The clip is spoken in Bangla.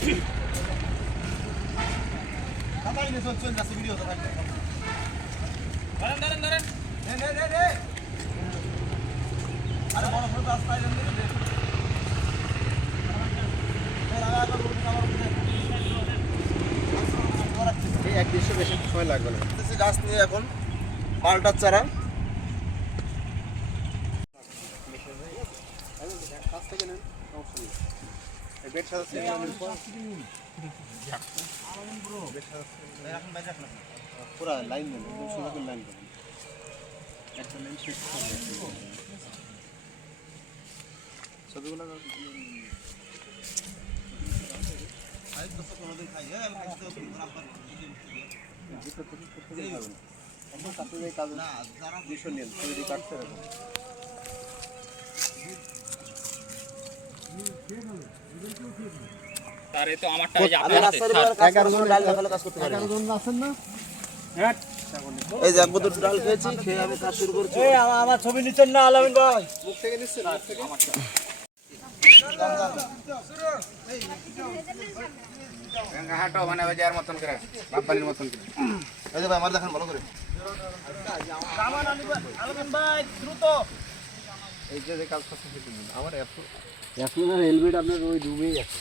এক দৃশ্য বেশি সময় লাগবে না। গাছ নিয়ে এখন মালটার চারা পুরা লাইন দেন, একদম সুন্দর লাইন দেন। একটা লাইন শেষ ছবিগুলো একদম কাছে যাই কাজ না, দৃশ্য নেন ছবি কাটতে হবে। তারে তো আমারটা এই যে আমি আপনার রাস্তার উপর কাজ 11 জন ডাল দেখালে কাজ করতে পারি 11 জন আছেন না? এই যে এক বোতল ডাল খেয়েছি, খেয়ে আমি কাজ শুরু করছি। আমার ছবি নিচ্ছেন না আলামিন ভাই? মুখ থেকে নিচ্ছেন? মুখ থেকে হাঁটো মানে বাজার মতন করে বাপ্পানির মতন করে। এই যে ভাই আমার দেখেন ভালো করে। এই যে কাজ করতে আমার এখন হেলমেট আপনার ওই ডুবেই আছে।